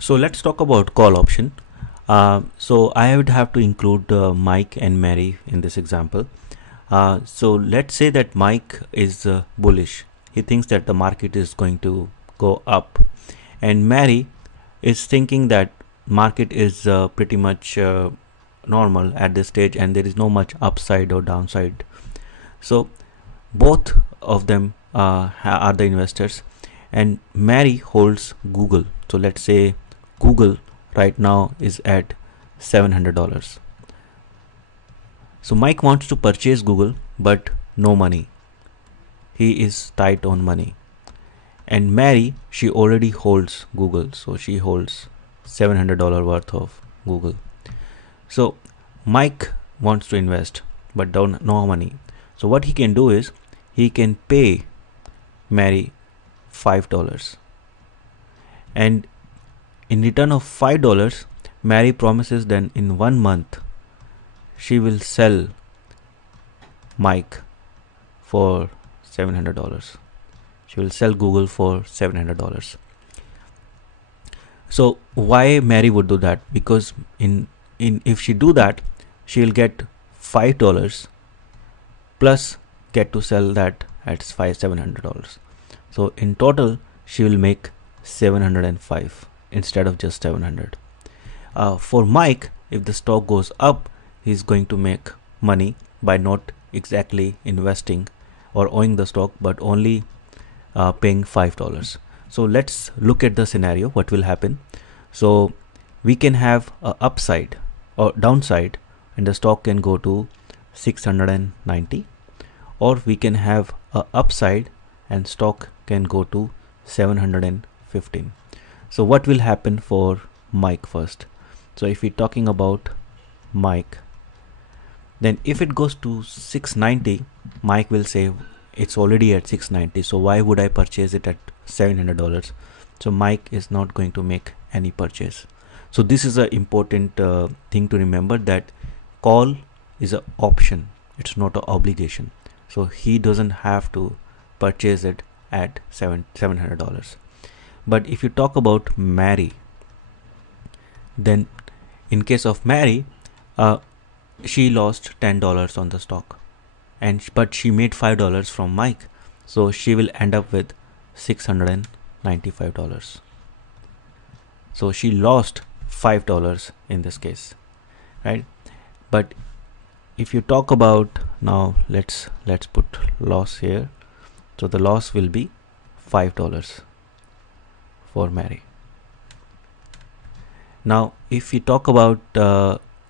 So let's talk about call option. So I would have to include Mike and Mary in this example. So let's say that Mike is bullish. He thinks that the market is going to go up, and Mary is thinking that market is pretty much normal at this stage, and there is no much upside or downside. So both of them are the investors, and Mary holds Google. So let's say Google right now is at $700. So Mike wants to purchase Google, but no money. He is tight on money. And Mary, she already holds Google, so she holds $700 worth of Google. So Mike wants to invest, but don't no money. So what he can do is he can pay Mary $5, and in return of $5, Mary promises then in 1 month she will sell Mike for $700. She will sell Google for $700. So why Mary would do that? Because in if she do that, she will get $5 plus get to sell that at $700. So in total she will make 705 instead of just 700. For Mike, if the stock goes up, he's going to make money by not exactly investing or owning the stock, but only paying $5. So let's look at the scenario. What will happen? So we can have a upside or downside, and the stock can go to 690, or we can have a upside and stock can go to 715. So what will happen for Mike first? So if we're talking about Mike, then if it goes to 690, Mike will say it's already at 690, so why would I purchase it at $700? So Mike is not going to make any purchase. So this is an important thing to remember, that call is an option, it's not an obligation. So he doesn't have to purchase it at $700. But if you talk about Mary, then in case of Mary, she lost $10 on the stock, and but she made $5 from Mike, so she will end up with $695. So she lost $5 in this case, right? But if you talk about, now let's put loss here. So the loss will be $5 for Mary. Now if we talk about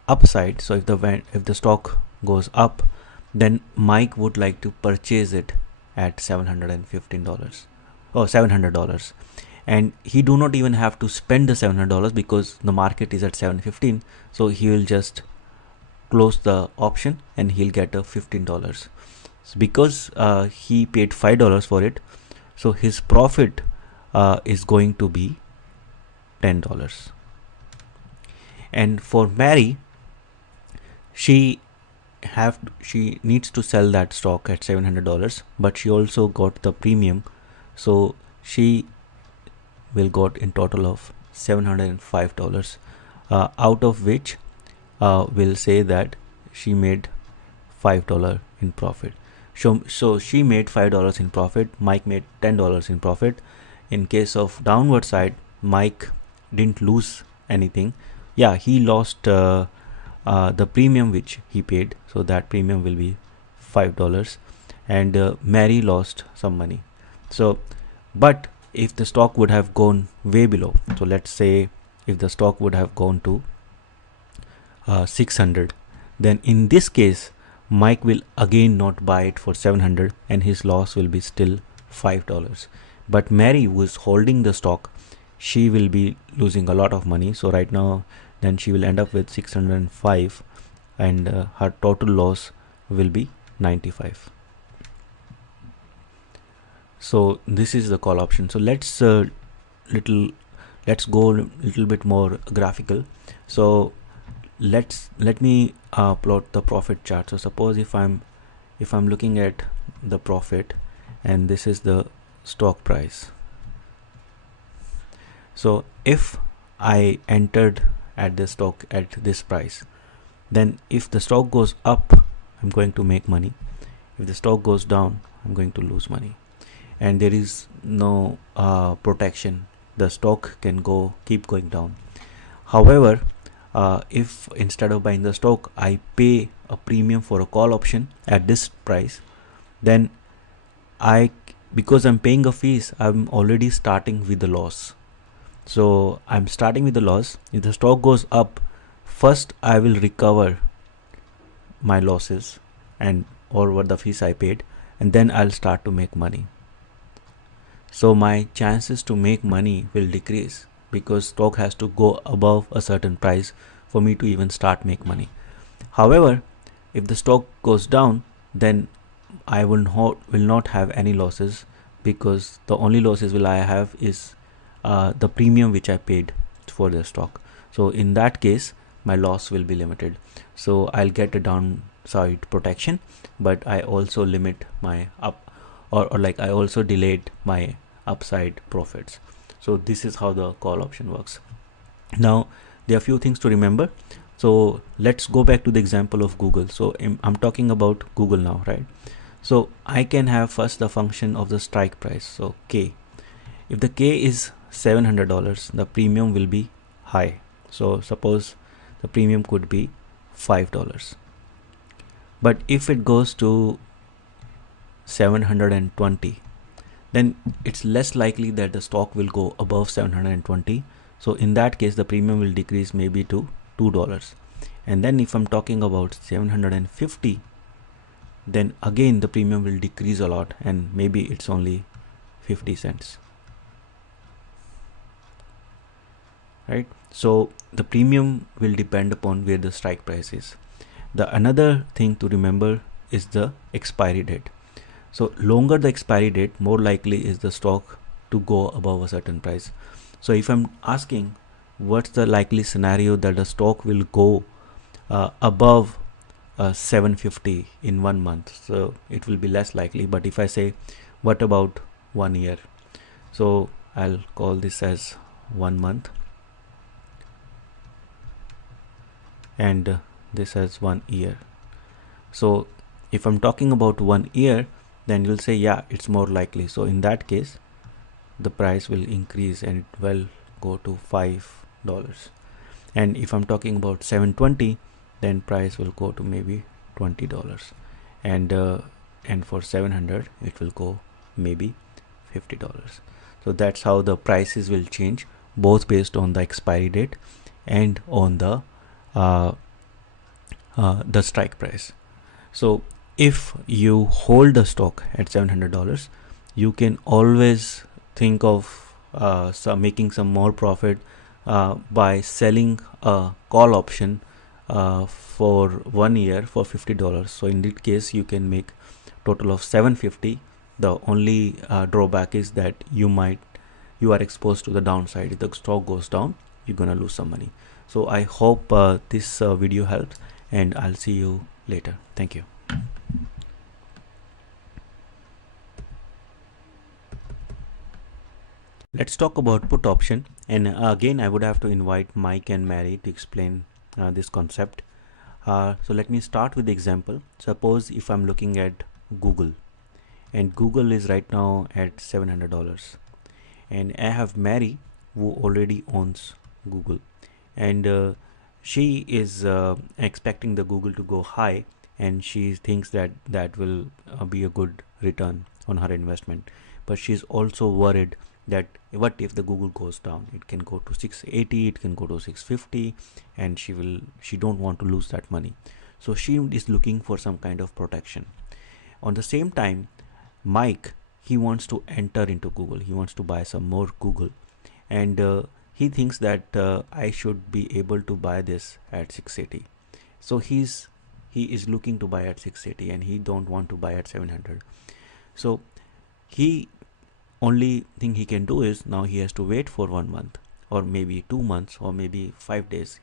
upside, so if the stock goes up, then Mike would like to purchase it at $715 or $700, and he do not even have to spend the $700 because the market is at 715. So he will just close the option and he'll get a $15. So because he paid $5 for it, so his profit is going to be $10. And for Mary, she needs to sell that stock at $700, but she also got the premium, so she will got in total of $705, out of which we'll say that she made $5 in profit. So she made $5 in profit, Mike made $10 in profit. In case of downward side, Mike didn't lose anything. Yeah, he lost the premium which he paid, so that premium will be $5, and Mary lost some money. So but if the stock would have gone way below, so let's say if the stock would have gone to 600, then in this case Mike will again not buy it for 700, and his loss will be still $5. But Mary, who is holding the stock, she will be losing a lot of money. So right now then she will end up with 605, and her total loss will be 95. So this is the call option. So let's go a little bit more graphical. So let me plot the profit chart. So suppose if I'm looking at the profit, and this is the stock price. So if I entered at the stock at this price. Then if the stock goes up, I'm going to make money. If the stock goes down, I'm going to lose money. And there is no protection. The stock can keep going down. However, if instead of buying the stock, I pay a premium for a call option at this price, then because I'm paying a fees, I'm already starting with the loss. So I'm starting with the loss. If the stock goes up, first I will recover my losses and or what the fees I paid, and then I'll start to make money. So my chances to make money will decrease because stock has to go above a certain price for me to even start make money. However, if the stock goes down, then I will not have any losses, because the only losses will I have is the premium which I paid for the stock. So in that case, my loss will be limited. So I'll get a downside protection, but I also limit my up or like I also delayed my upside profits. So this is how the call option works. Now there are few things to remember. So let's go back to the example of Google. So I'm talking about Google now, right? So I can have first the function of the strike price. So K. If the K is $700, the premium will be high. So suppose the premium could be $5. But if it goes to 720, then it's less likely that the stock will go above 720. So in that case, the premium will decrease maybe to $2. And then if I'm talking about 750, then again the premium will decrease a lot, and maybe it's only 50 cents. Right? So the premium will depend upon where the strike price is. The another thing to remember is the expiry date. So longer the expiry date, more likely is the stock to go above a certain price. So if I'm asking what's the likely scenario that the stock will go above 750 in 1 month, so it will be less likely. But if I say what about 1 year, so I'll call this as 1 month, and this as 1 year. So if I'm talking about 1 year, then you'll say yeah, it's more likely. So in that case, the price will increase and it will go to $5. And if I'm talking about 720, then price will go to maybe $20, and for 700 it will go maybe $50. So that's how the prices will change, both based on the expiry date and on the strike price. So if you hold the stock at $700, you can always think of making some more profit by selling a call option for 1 year for $50. So in that case, you can make total of $750. The only drawback is that you are exposed to the downside. If the stock goes down, you're gonna lose some money. So I hope this video helps, and I'll see you later. Thank you. Let's talk about put option, and again I would have to invite Mike and Mary to explain this concept. So let me start with the example. Suppose if I'm looking at Google, and Google is right now at $700, and I have Mary who already owns Google, and she is expecting the Google to go high, and she thinks that that will be a good return on her investment. But she's also worried that what if the Google goes down? It can go to 680, it can go to 650, and she don't want to lose that money. So she is looking for some kind of protection. On the same time, Mike, he wants to enter into Google. He wants to buy some more Google, and he thinks that I should be able to buy this at 680. So he is looking to buy at 680, and he don't want to buy at 700. So he only thing he can do is now he has to wait for 1 month, or maybe 2 months, or maybe 5 days.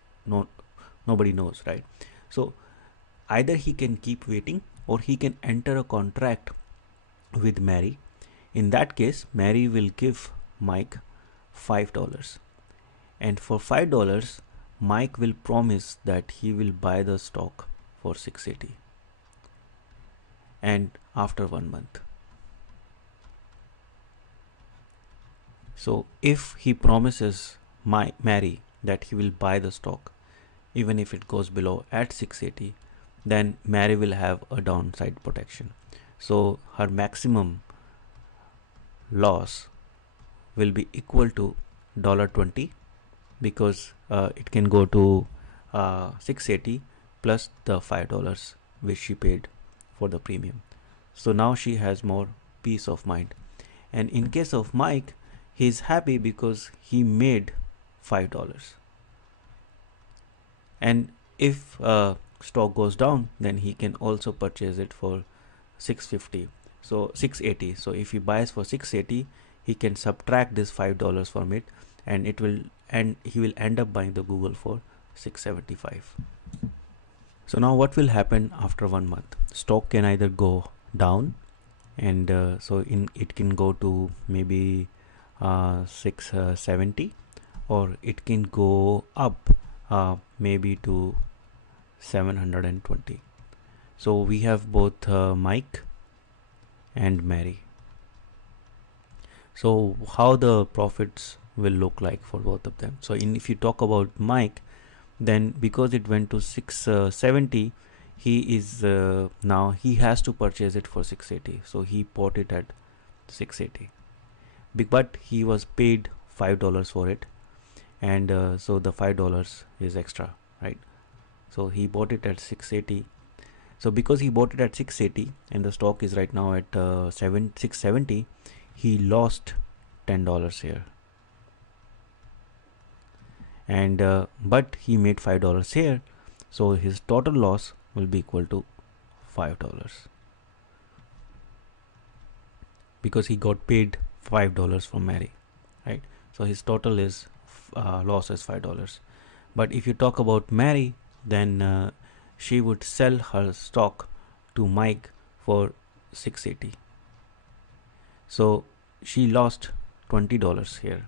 Nobody knows, right? So either he can keep waiting, or he can enter a contract with Mary. In that case, Mary will give Mike $5, and for $5 Mike will promise that he will buy the stock for 680 and after 1 month. So if he promises Mary that he will buy the stock even if it goes below at 680, then Mary will have a downside protection. So her maximum loss will be equal to $20 because it can go to 680 plus the $5 which she paid for the premium. So now she has more peace of mind. And in case of Mike, he is happy because he made $5. And if stock goes down, then he can also purchase it for 650, so 680. So if he buys for 680, he can subtract this $5 from it, and he will end up buying the Google for 675. So now what will happen after 1 month? Stock can either go down, and it can go to maybe 670, or it can go up maybe to 720. So we have both Mike and Mary. So how the profits will look like for both of them? So if you talk about Mike, then because it went to 670, he is now he has to purchase it for 680. So he bought it at 680, but he was paid $5 for it, and so the $5 is extra, right? So he bought it at 680. So because he bought it at 680 and the stock is right now at 670, he lost $10 here. And but he made $5 here, so his total loss will be equal to $5 because he got paid $5 from Mary, right? So his total is loss is $5. But if you talk about Mary, then she would sell her stock to Mike for 680. So she lost $20 here.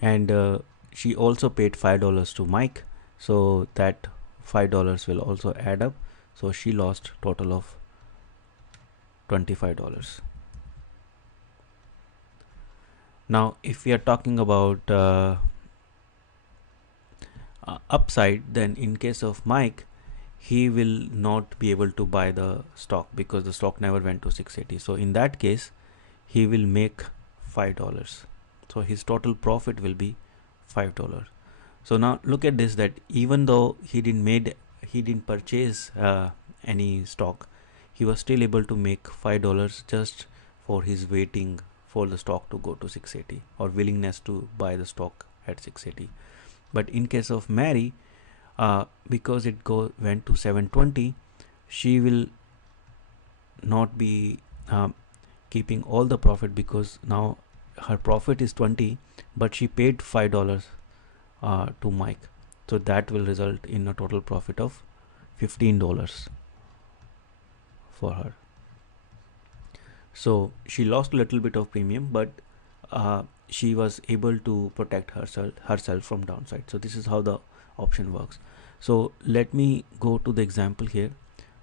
And she also paid $5 to Mike, so that $5 will also add up. So she lost total of $25. Now if we are talking about upside, then in case of Mike, he will not be able to buy the stock because the stock never went to 680. So in that case, he will make $5. So his total profit will be $5. So now look at this, that even though he didn't purchase any stock, he was still able to make $5 just for his waiting for the stock to go to 680, or willingness to buy the stock at 680. But in case of Mary, because it went to 720, she will not be keeping all the profit, because now her profit is 20, but she paid $5 to Mike, so that will result in a total profit of $15 for her. So she lost a little bit of premium, but she was able to protect herself from downside. So this is how the option works. So let me go to the example here.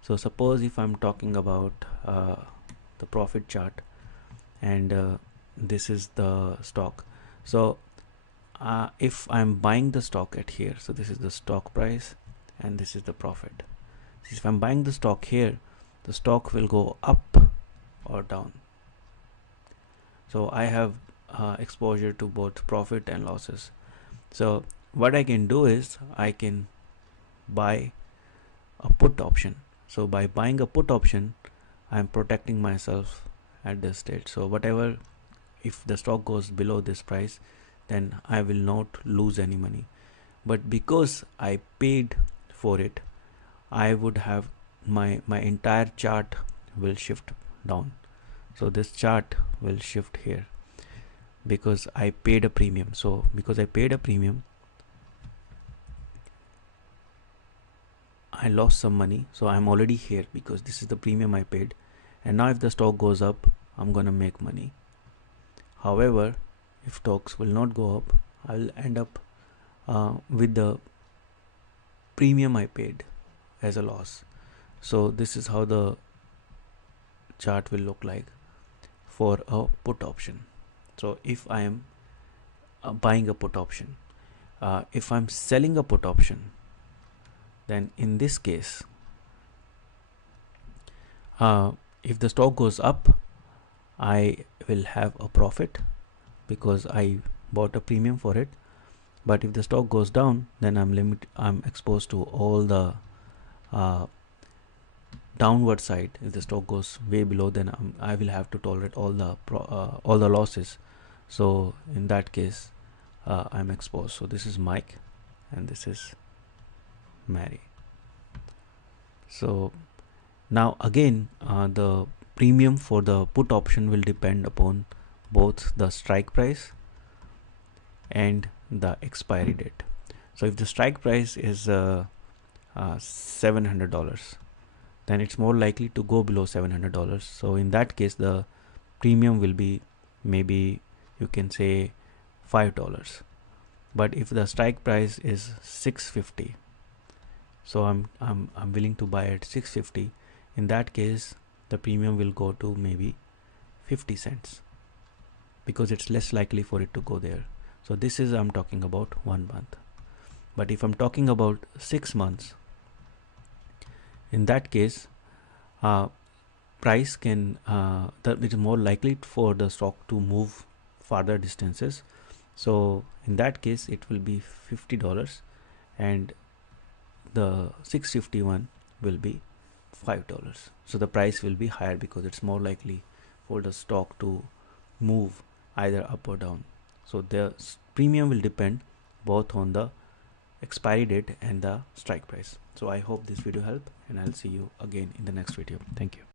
So suppose if I'm talking about the profit chart, and this is the stock. So if I'm buying the stock at here, so this is the stock price and this is the profit. So if I'm buying the stock here, the stock will go up or down. So I have exposure to both profit and losses. So what I can do is I can buy a put option. So by buying a put option, I'm protecting myself at this stage. So whatever, if the stock goes below this price, then I will not lose any money. But because I paid for it, I would have my entire chart will shift down. So this chart will shift here because I paid a premium. So because I paid a premium, I lost some money. So I'm already here because this is the premium I paid. And now if the stock goes up, I'm gonna make money. However, if stocks will not go up, I'll end up with the premium I paid as a loss. So this is how the chart will look like for a put option. So if I am buying a put option, if I'm selling a put option, then in this case, if the stock goes up, I will have a profit because I bought a premium for it. But if the stock goes down, then I'm exposed to all the downward side. If the stock goes way below, then I will have to tolerate all the losses. So in that case, I'm exposed. So this is Mike and this is Mary. So now again, the premium for the put option will depend upon both the strike price and the expiry date. So if the strike price is $700, then it's more likely to go below $700. So in that case, the premium will be, maybe you can say, $5. But if the strike price is $650, so I'm willing to buy at $650, in that case the premium will go to maybe 50 cents because it's less likely for it to go there. So this is, I'm talking about 1 month. But if I'm talking about 6 months, in that case, price can it is more likely for the stock to move farther distances. So in that case, it will be $50, and the 651 will be $5. So the price will be higher because it's more likely for the stock to move either up or down. So the premium will depend both on the expiry date and the strike price. So I hope this video helped, and I'll see you again in the next video. Thank you.